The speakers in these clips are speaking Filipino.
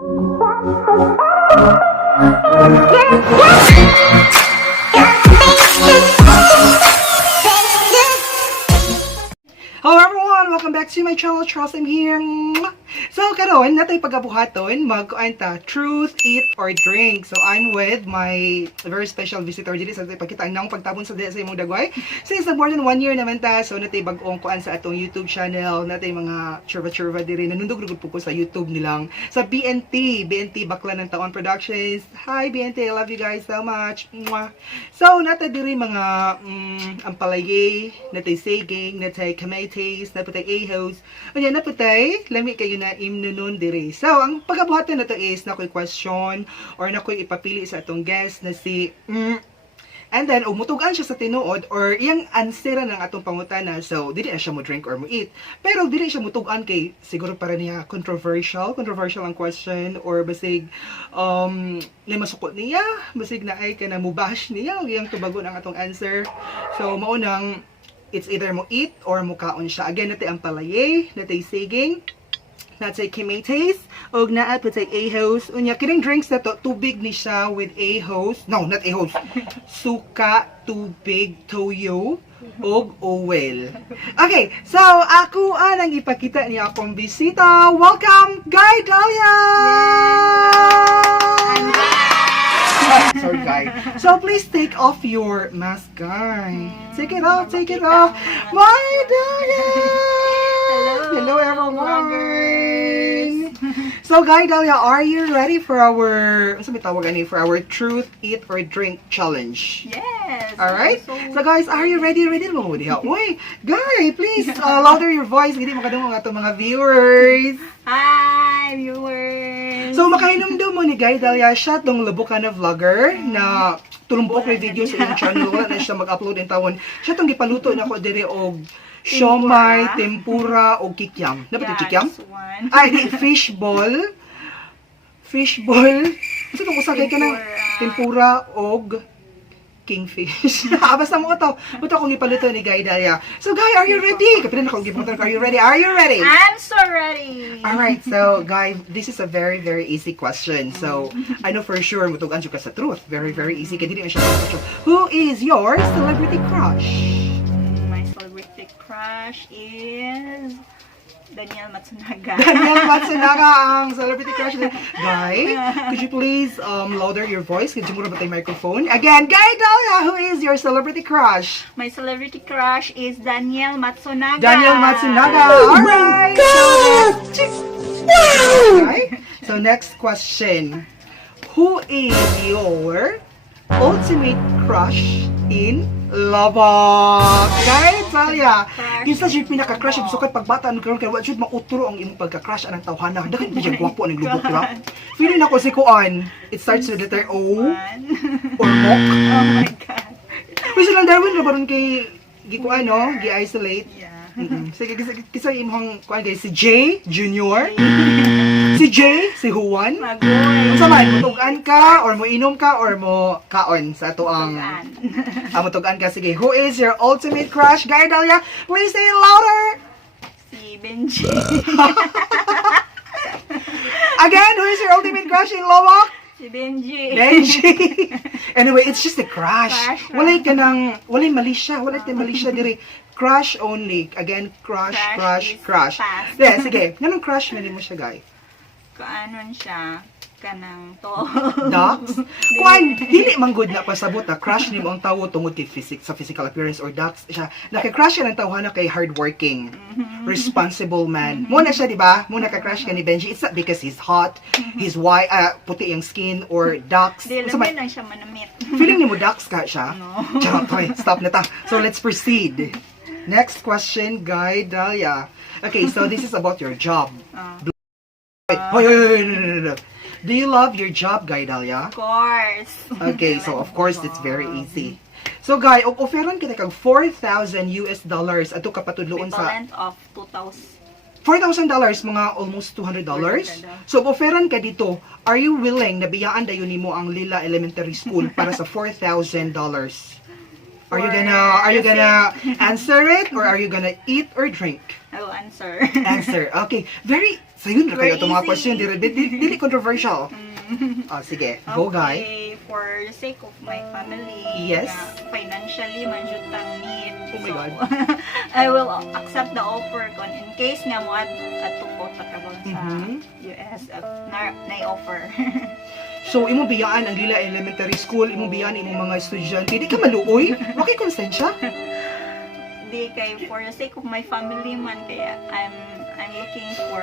Hello everyone! Welcome back to my channel. Charles, I'm here. So, karon natay pagabuhaton mag-anta truth, eat, or drink. So, I'm with my very special visitor dito sa pagkita ang pagtabon sa imong dagway. Since more than 1 year naman ta, so natay bag-ong kuan sa atong YouTube channel, natay mga churva-churva diri nanundog-rugod po ko sa YouTube nilang sa BNT Bakla ng Taon Productions. Hi BNT, I love you guys so much. Mwah. So, natay diri mga ampalay, natay saging, natay kamatis, natay ahos. Unya naputay, lami kayo na imnunon diri. So, ang pagkabuhatan na to is nakoy question or nakoy ipapili sa atong guest na si and then umutugan siya sa tinuod or iyang answera ng atong pangutana. So, dili na siya mo drink or mo eat. Pero dili siya mutugan kay siguro para niya controversial ang question or basig lima sukot niya, basig na ay kana mo bash niya iyang tubagon ang atong answer. So, maunang it's either mo eat or mo kaon siya. Again, natay ang palaye, natay saging, natay kamatis, og naa patay ahos. Unya kining drinks na to, tubig ni siya with ahos. No, not ahos. Suka, tubig, toyo, og oil. Okay, so ako ang ipakita niya akong bisita. Welcome, Guy Dahlia! Sorry, Guy. So please take off your mask, Guy. Take it off, take it off. My Dahlia! Hello everyone! So, Guy Dahlia, are you ready for our truth, eat, or drink challenge? Yes. All right. So, guys, are you ready? Ready mo? Uy, Guy, please louder your voice. Hindi makadungong ato mga viewers. Hi, viewers. So, makahinumdum mo ni Guy Dahlia siya tong lubukan na vlogger na tulumpok na video sa iyong channel. Wala na siya mag-upload in tawon. Siya tong gipaluto na ko dire og siomay, tempura, o kikiam. Dapat yung kikiam? Ay, di, fishball. Fishball. Gusto itong usagay ka ng tempura og kingfish. Basta mo ito. Ito akong ipaluto ni Guy Dahlia. So, Guy, are you ready? Kapitan akong gipaluto. Are you ready? Are you ready? I'm so ready. Alright, so, Guy, this is a very, very easy question. So, I know for sure, mutugan ka sa truth. Very, very easy. Kaya hindi na siya question. Who is your celebrity crush? Crush is Daniel Matsunaga. Daniel Matsunaga ang celebrity crush ni Guy. Could you please louder your voice? Could you mura ba tayo microphone? Again, Guy Dahlia, who is your celebrity crush? My celebrity crush is Daniel Matsunaga. Daniel Matsunaga. Alright. So next question. Who is your ultimate crush in Lubbock? Guy Dahlia, kinsa siya pinaka-crush ang sukat pagbata ng karon kay wa jud mautro ang imong pagka-crush anang tawhana. Dagan ba gwapo ang Lubbock, di ba? Feeling ako si Kuan. It starts with the letter O or Mok. Oh my God. Kasi lang Darwin na baron kay gikuan no, gi-isolate. Yeah. Sige, kisa imong kuan kay si J Junior. Si J, si Juan. Magoy. Unsa man, mutugan ka or mo inom ka or mo kaon sa ato ang mutugan ka. Sige, who is your ultimate crush? Guy Dahlia, please say it louder. Si Benji. Again, who is your ultimate crush in Lubbock? Si Benji. Benji. Anyway, it's just a crush. Crush. Walay ka nang, walay mali siya. Walay tayo mali siya diri. Crush only. Again, crush. Pass. Yeah, sige. Ganun crush na mo siya, Guy? Kaanon siya kanang to. Ducks? Kuan, dili man good na pasabot na crush ni mo ang tawo tungod kay sa physical appearance or ducks siya. Naka-crush siya ng tawhana kay hardworking, responsible man. Muna siya, di ba? Muna ka-crush ka ni Benji. It's not because he's hot, he's white, puti yung skin, or ducks. Dili lang siya manamit. Feeling ni mo ducks ka siya? No. Charot, toy. Stop na ta. So let's proceed. Next question, Guy Dahlia. Okay, so this is about your job. Hoy. Do you love your job, Guy Dahlia? Of course. Okay, so of course it's very easy. So Guy, offeran kita kag $4,000 ato ka patudloon sa Equivalent of 2,000. $4,000, mga almost $200. So offeran ka dito, are you willing na biyaan dayon nimo ang Lila Elementary School para sa $4,000? Are you gonna answer it or are you gonna eat or drink? I will answer. Answer. Okay. Very Sayon na kayo Very itong mga easy. question. Dili controversial. Sige. Go, guy. Okay, for the sake of my family, Yes. financially, manjutang need. Oh my God. I will accept the offer kon in case nga mo at tukot patabang sa Mhm. US na-offer. So, imo biyaan ang Lila Elementary School, imo biyaan imong mga estudyante. Di ka maluoy? Okay, konsensya? Di kay for the sake of my family man kaya I'm looking for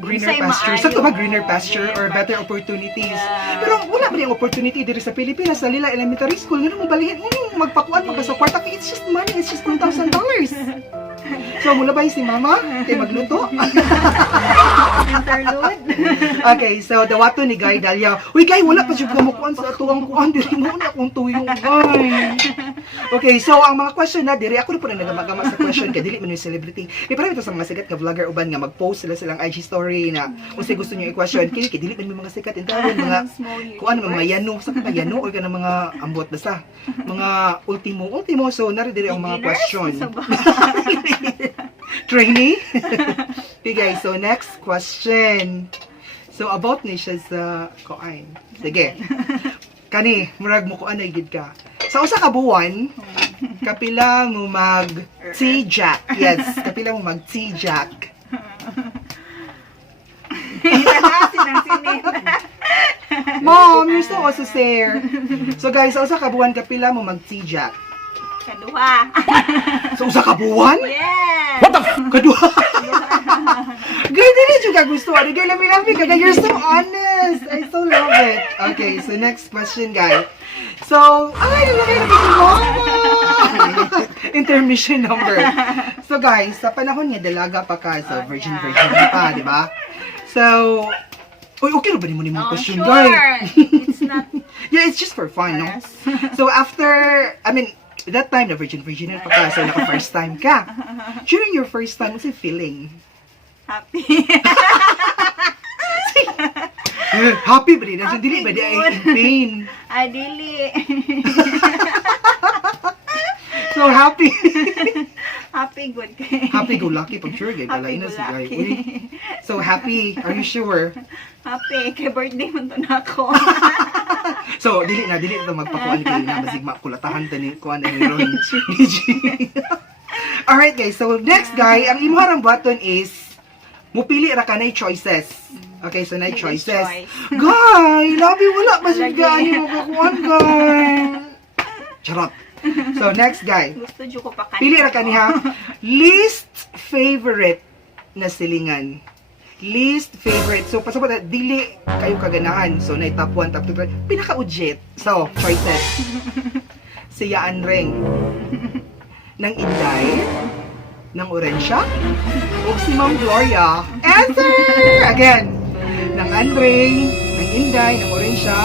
Greener unsay pasture. maayo. Sa to ba greener pasture or Greener better pasture. opportunities? Yeah. Pero wala ba yung opportunity diri sa Pilipinas sa Lila Elementary School? Nga mo balihin, magpakuan pa ka sa kwarta. It's just money. It's just $1,000. So, mula ba si mama? Kay magluto? Interlude. Okay, so dawato ni Guy Dalia. Uy, Guy, wala pa siya kamukuan sa atuang kuan. Diri mo na akong tuyong, Guy. Okay, so ang mga question na, diri ako na po na nagamagama sa question kay dili man yung celebrity. Para ito sa mga sikat nga vlogger uban nga mag-post sila silang IG story na kung say gusto niyo i-question. Kay dili man yung mga sikat. Intawon, mga kuan mga yano. Sa ka yano or ka ng mga ambot basta. Mga ultimo. So, nari diri ang mga question. Trainee? Okay guys, so next question. So about ni siya sa kuan. Sige. Kani, murag mo kuan ay gid ka. Sa usa ka buwan, kapila mo mag T-jack. Yes, kapila mo mag T-jack. Mom, you're so also there. So guys, sa usa ka buwan kapila mo mag T-jack. Kaduha. Sa usa ka buwan? Yes. What the f***? Kadua? Girl, dili juga gusto. Girl, lami-lami ka. You're so honest. I so love it. Okay, so next question, guys. So, ay, nalagay na si mama! Intermission number. So, guys, sa panahon niya, dalaga pa ka. So, virgin pa, di ba? So, uy, okay na ba mo ni mga question, Sure. guys? It's not. Yeah, it's just for fun, no? Yes. So, after, I mean, that time, na virgin pa ka, so naka-first time ka. During your first time, what's the feeling? Happy. Happy ba din? Happy, Dili ba di ay good. in pain? Ay, dili. So happy. Happy good kay. Happy go lucky pag sure gay Happy kalay na go si guy. lucky. Uy. So happy, are you sure? Happy kay birthday man to na ako. So dili na to magpakuan kay na masigma kulatahan tani kuan ang heroin. Alright guys, so next guy, ang imong button is mupili ra kanay choices. Okay, so nay Choice. choices. Guy, labi wala ba si Lagi. guy mo kakuan guy? Charot. So next guy. Gusto jud ko pa kanina. Pili ra kaniha. Least favorite na silingan. Least favorite. So, pasabot na, dili kayo kaganahan. So, na top 1, top 2, pinaka-ujit. So, choices. Siyaan ring. Nang Inday. Nang Orensya. O si Ma'am Gloria. Answer! Again. Nang Andring. Nang Inday. Nang Orensya.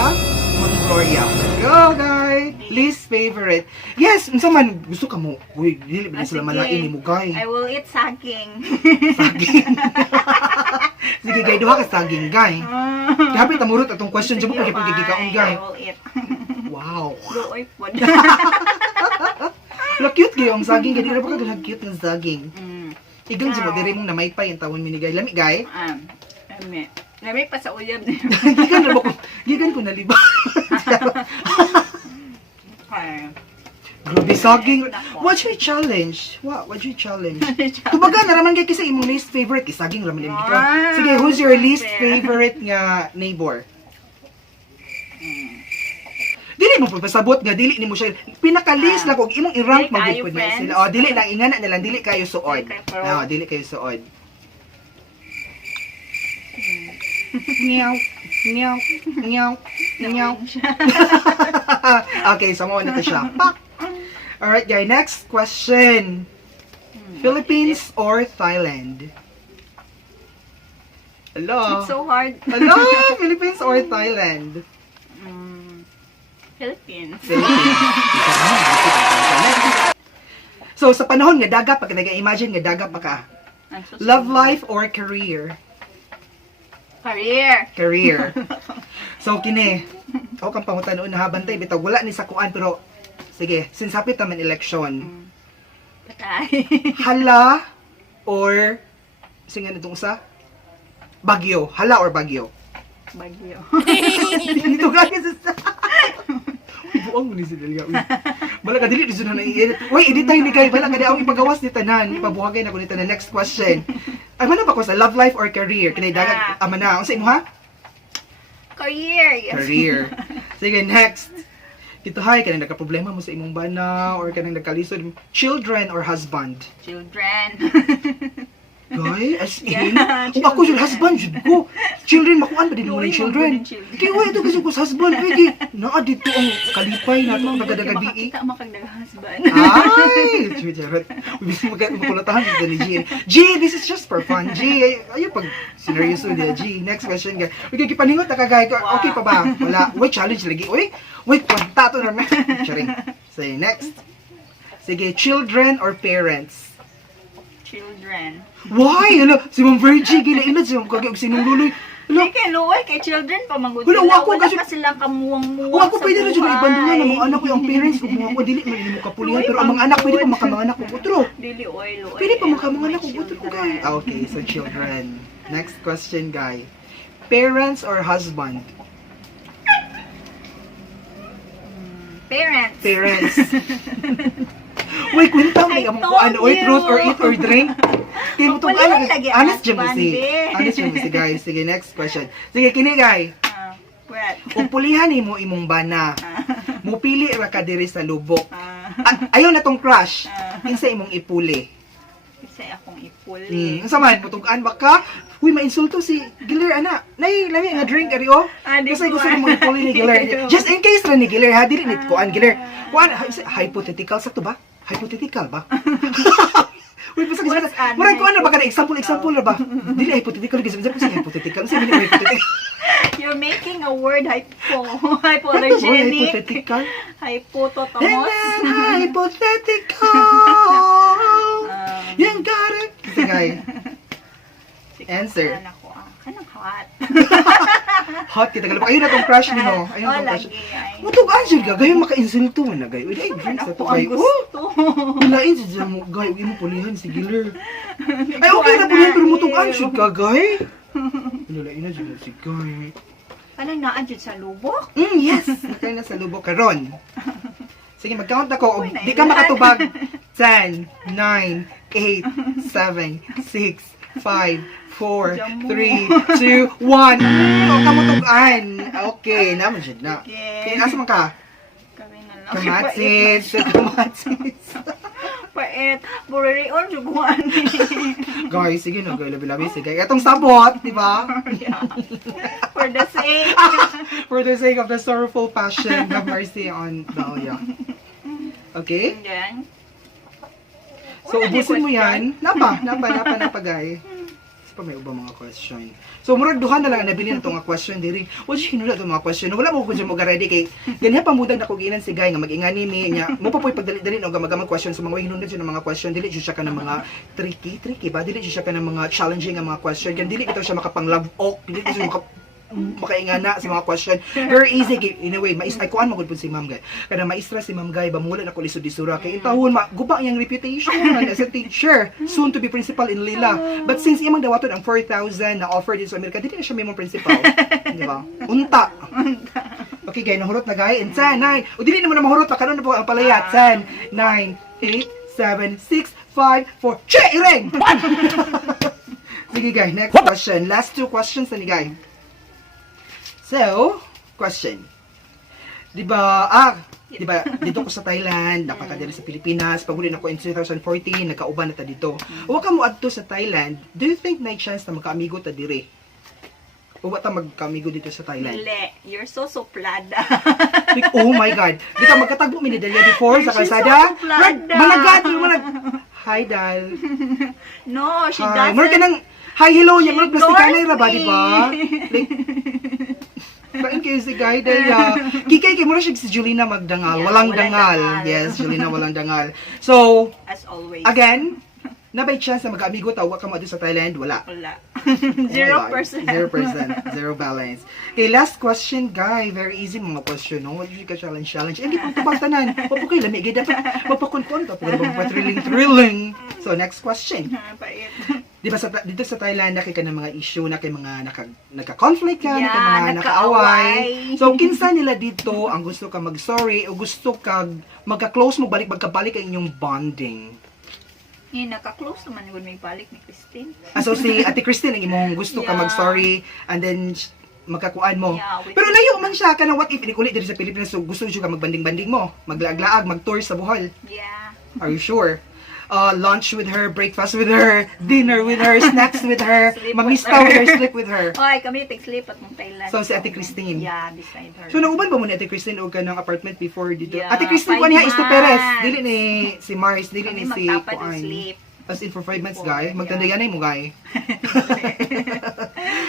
Ma'am Gloria. Go, guys! Least favorite. Yes, unsa man gusto ka mo. Uy, dili ba sila malain ni mo, guy? I will eat saging. Saging. Sige, guy, duha ka saging, guy. Kapit amurot atong question sa mo pag ipagigikaon, guy. I will eat. Wow. Luoy po. La cute kayo ang saging, gani ra ba ka cute ng saging? Igang sa mo Wow. dire mong namaypay ang tawon mi ni guy. Lami, guy. Lami pa sa uyab. Gigan ra ba ko? Gigan ko naliba. Grabe saging. What's your challenge? What's your challenge? Kumbaga, naraman kay kasi imong least favorite is saging ramen din. Sige, who's your least favorite nga neighbor? Dili mo pagpasabot nga dili nimo siya pinaka-least na kog imong i-rank Dili kayo magud na friends? sila. Oh, dili lang ingana na lang dili kayo suod. Dili kayo pro. No, dili kayo suod. Meow, meow, meow, meow. Okay, so mo na to siya. Pak. Alright, guys, next question. Philippines or Thailand? Hello. It's so hard. Hello, Philippines or Thailand? Philippines. So, sa panahon nga daga pa ka, imagine nga daga pa ka. Love life or career? Career. Career. So, kini. Ako kang pangutanon na habantay. Bitaw, wala ni sa kuan, pero sige, since hapit naman election. Patay. Hala or Singan itong usa? Bagyo. Hala or Bagyo? Bagyo. Dito guys. Buang mo ni si Delia. Bala ka dili dito na i-edit. Uy, edit tayo ni Guy. Bala ka di ako ipagawas ni tanan. Ipabuhagay na ko ni tanan. Next question. Ay, mana ba ko sa love life or career? Kinay dagat. Ama na. Ang sa imo ha? Career. Yes. Career. Sige, next. Ito hay, kanang nagka-problema mo sa imong bana or kanang nagkalisod. Children or husband? Children. Guy, as in? Yeah, Kung ako yung husband, yun ko. Children, makuan ba din mo na yung children? Kaya wala ito kasi ko sa husband. Pwede, naa dito ang kalipay na itong taga-daga-bii. Makakita makagdaga-husband. Ay! Charot. Ubis makulatahan dito ni G. G, this is just for fun. G, ayaw pag sineryoso niya. G, next question ka. Uy, kipaningot na kagay ko. Okay pa ba? Wala. Uy, challenge lagi. Uy, kwanta to naman. Charing. Say, next. Sige, children or parents? Children. Why? Hala, si Ma'am Virgie, gila-inad si Ma'am Kagay, sinululuy. Hindi kay Luoy, kay children pa magod Wala, sila. wako Wala kasi- pa sila kamuwang-muwang Kung ako sa pwede na dyan buhay. ibandungan ng mga anak ko, yung parents ko, mga dili man mo kapulihan, pero ang mga anak, pwede pa mga anak ko utro. Dili oy, Luoy. Pwede pa mga anak ko utro, guy. Okay, so children. Next question, guy. Parents or husband? Parents. Parents. Uy, kwenta mo I yung told ano, oy, you. truth or eat or drink. Kaya mo itong Magpulihan ano, lagi, honest dyan mo husband, si. eh. Honest dyan mo si, guys. Sige, next question. Sige, kini, guy. What? Kung pulihan mo imong bana, mupili ra ka diri sa lubok. Ah, Ayaw na tong crush. Kinsa imong ipuli? isa akong ipuli. Unsa man mutugan ba ka? Uy, mainsulto si Giler ana. Nay, lami nga drink ari oh. Di Kasi ko gusto mo ipuli ni Giler. Just in case ra ni Giler ha, dili nit ko an Giler. Kuan hypothetical sa to ba? Hypothetical ba? Uy, basta What's kasi an murag ko ano ba ka example ra ba? Dili hypothetical kasi hypothetical. Kasi hindi hypothetical. You're making a word Ano ba hypoallergenic. hypothetical? Hypototomos. Hypothetical. You got it. Sige. Answer. Kanang hot. Hot kita kalap. Ayun na tong crush ni mo. Ayun Oh, tong crush. lagi ay. Mutugan siya ga gayon maka-insulto man na gayo. Ay, drinks Ako to ang gayo. Oh, gusto. hilain siya mo gayo imo pulihan si Giler. Ay okay na pulihan pero mutugan siya ga gay. Hilain na siya si gay. Kanang naan dyan sa lubok? Yes, nakay na sa lubok karon. Sige, mag-count ako. Uy, Di ka makatubag. 10, 9, 8, 7, 6, 5, 4, 3, 2, 1. O, kamutugan. Okay, naman siya na. Okay. Okay, asa man ka? Kami na lang. Kamatsis. Kamatsis. Pait. Buririon, juguan. Guys, sige na, guys. Labi-labi. Sige. Itong sabot, di ba? For the sake. For the sake of the sorrowful passion, have mercy on Dahlia. Okay? Yan. So, ubusin mo yan. Napa, guys. Pa may ubang mga question. So, murag duha na lang nabili na itong mga question diri. Wala siya hinula itong mga question. Wala mo ko siya mag-ready kay ganyan pamudag na kong inan si Guy nga mag-ingani ni niya. Mo pa po'y pagdali-dali o gamagamang question sa mga hinunod siya ng mga question. Dili siya ka ng mga tricky ba? Dili siya ka ng mga challenging nga mga question. Gan dili ito siya makapang-love ok. Dili ito siya makaingana sa mga question. Very easy. In a way, ay kuan magud pud si Ma'am Guy. Kada maestra si Ma'am Guy, bamula na ko lisod-lisura. Kay intawon, guba ang reputation as a teacher. Soon to be principal in Lila. But since imang dawaton ang 4,000 na offer dito sa Amerika, dili na siya may principal. Di ba? Unta. Okay, Guy, nahurot na Guy. And 10, 9. O dili naman na mahurot. Kanon na po ang palaya. 10, 9, 8, 7, 6, 5, 4. Che! Ireng! Sige, Guy. Next question. Last two questions na ni Guy. So, question. Di ba, dito ko sa Thailand, napakadali sa Pilipinas, paguli na ko in 2014, nagkauban na ta dito. Huwag ka mo adto sa Thailand, do you think may chance na magkaamigo ta dire? O ba ta magkaamigo dito sa Thailand? Dili. You're so suplada. Like, oh my God. Di ka magkatagbo mi ni Dalia before sa She's kalsada? so suplada. Managad, hi, Dal. No, she Hi. doesn't. Murag ka ng, hi, hello, She yan, murag plastikanay ignores ra ba, di ba? Like, kain kayo si Guy Daya. Kikay kayo muna siya si Julina magdangal. Yeah, walang walang dangal. dangal. Yes, Julina walang dangal. So, As always. again, na by chance na mag-amigo tawag ka mo doon sa Thailand? Wala. Wala. Oh my 0%. God. 0%. Zero balance. Okay, last question, Guy. Very easy mga question, no? What you ka challenge? Hindi pa tabagtanan. Wapo kayo lamig. Dapat mapakunkon. Dapat thrilling. So, next question. Pait. Di ba dito sa Thailand nakay ka ng mga issue na kay mga nagka-conflict ka, na kay Yeah, mga nakaaway. So kinsa nila dito ang gusto ka mag-sorry o gusto ka magka-close mo magkabalik ang inyong bonding. Naka-close naman yun may balik ni Christine. So si Ate Christine ang imong gusto ka Yeah. mag-sorry and then magkakuan mo. Yeah, Pero layo man siya kana what if inikuli diri sa Pilipinas so gusto siya ka magbanding-banding mo, maglaag-laag, mag-tour sa Bohol. Yeah. Are you sure? Lunch with her, breakfast with her, dinner with her, snacks with her, Sleep mamista with with her, sleep with her. Oy, kami take-sleep at mong Thailand. So, si Ate Christine. Yeah, beside her. So, nauban ba mo ni Ate Christine o ka ng apartment before dito? Yeah, Ate Christine 5 ko niya is to Perez. months. Dili ni si Mars, dili Kami ni si magtapad Kuan. ng sleep. As in for 5 months, Before, guy. Magtanda yeah. yan mo, guy.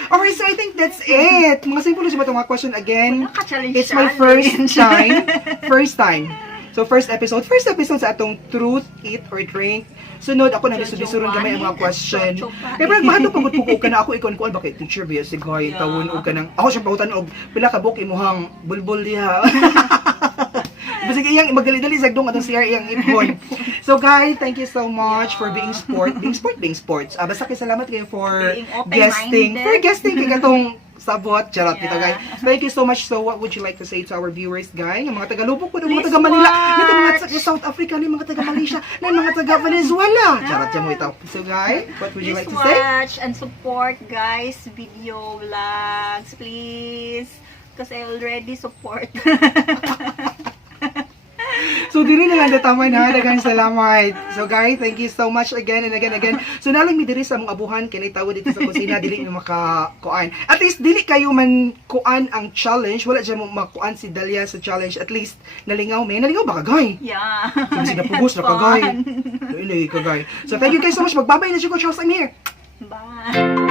Okay, so I think that's it. Mga simple sa mga question again. Wala ka challenge. It's my first time. First time. So, first episode sa atong Truth, Eat, or Drink. Sunod, ako na lisod-lisuron gamay ang mga question. Kaya parang mahato pagod-puko ka na ako ikaw-kuan ba kay teacher biya si Guy, Yeah. tawon o ka nang, ako siya pautan og pila ka book imuhang bulbul diha. Basig iyang magali-dali sagdong atong CR iyang ipon. So guys, thank you so much for being sports. Basta kay salamat kayo for Being open-minded. guesting kay katong sabot, charot kita Yeah. guys. Thank you so much. So what would you like to say to our viewers, guys? Ng mga taga-Lubok po, ng mga Please taga-Manila, watch. ng mga taga South Africa, ng mga taga-Malaysia, ng mga taga-Venezuela. Charot yan mo ito. So guys, what would you like Please to say? watch and support guys video vlogs, please. Because I already support. So diri na lang dataman ha, daghang salamat. So guys, thank you so much again and again. So nalang mi diri sa mong abuhan kinay tawo dito sa kusina dili mi makakuan. At least dili kayo man kuan ang challenge, wala dyan mo makuan si Dalia sa challenge. At least nalingaw ba kagay? Yeah. Kasi napugos na kagay. Fun. Dili kagay. So thank you guys so much. Magbabay na siya ko, Charles. I'm here. Bye.